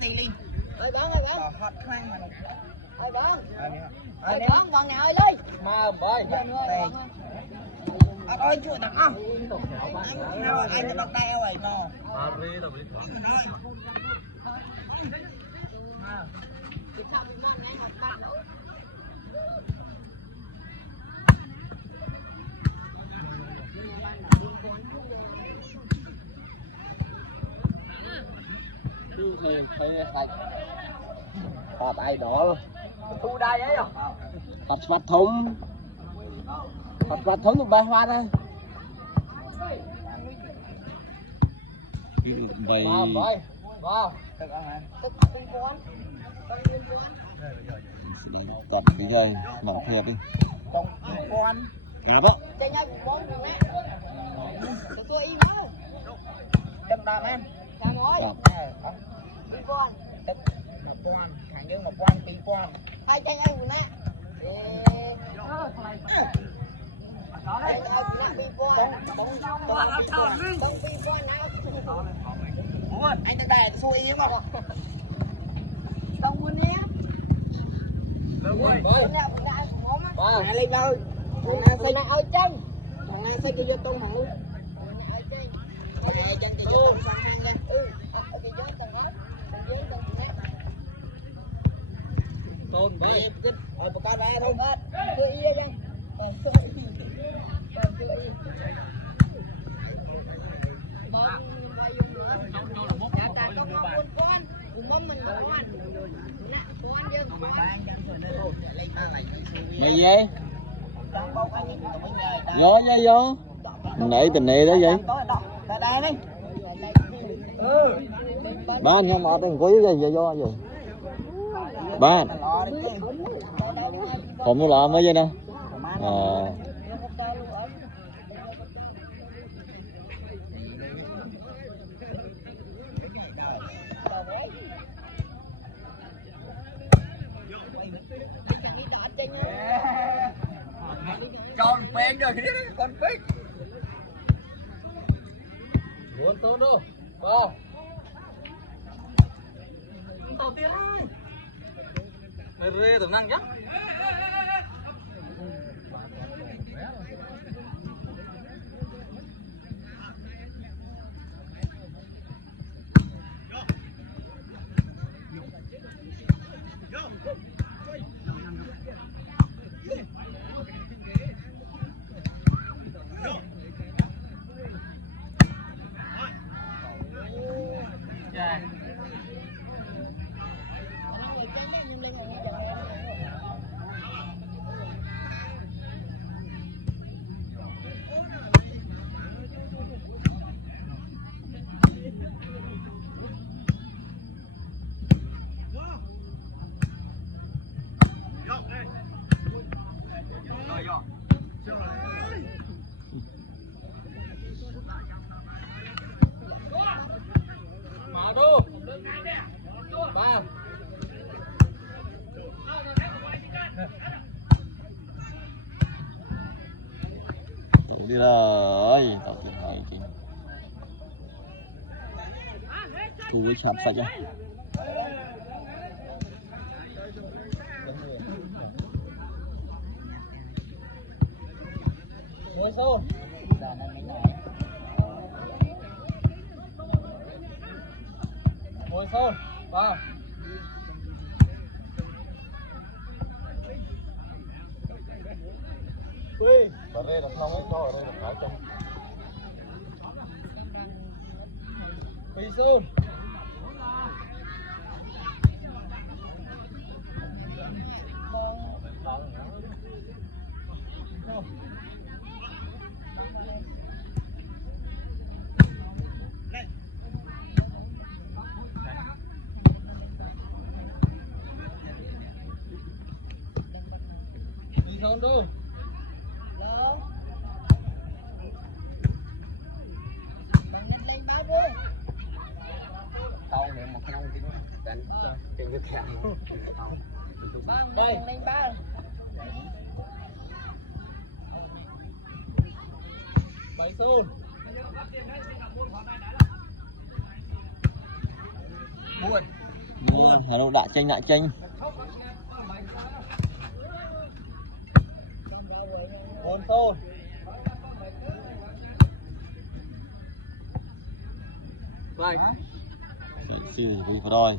tì liền ơi bắn hot khăn mà ơi bắn ơi bắn bọn nào ơi đi mà bơi ơi chưa đặt không anh nó tay rồi mà thấy họp ai đó luôn thu đây ấy không họp phát thống được ba hoa đây vậy tập đi chơi mở thiệt đi con cái đó đâm đòn em Chào mối. Đi con. một con thằng dương một con pi con Hai chân ai nè. anh đang đè xui đúng không Đông luôn nhé. Mày lên đâu Xây này ơi chân. thằng này xây kia cho tung hả chân thì sang sang nha tôm bé kích ở một con bé thôi Cứ y đây. mày gì vô nãy tình này đó vậy ba anh em ở đây quý gì vô gì ba không có làm mấy vậy nè con phen rồi con phen muốn tốt đâu ba đầu tiên mày rê tầm năng nhá đi rồi tập được này kì thu với chạm sạch nha ngồi xôn vào ở đây là không ấy cho ở đây là cái trong đi xôn đi xôn đâu tao niệm một năm tiếng đánh tiếng rất khéo Đây. Lên ba. bảy xu buồn Hà Nội đã tranh. Ôn tôn. Vai. Xì rồi.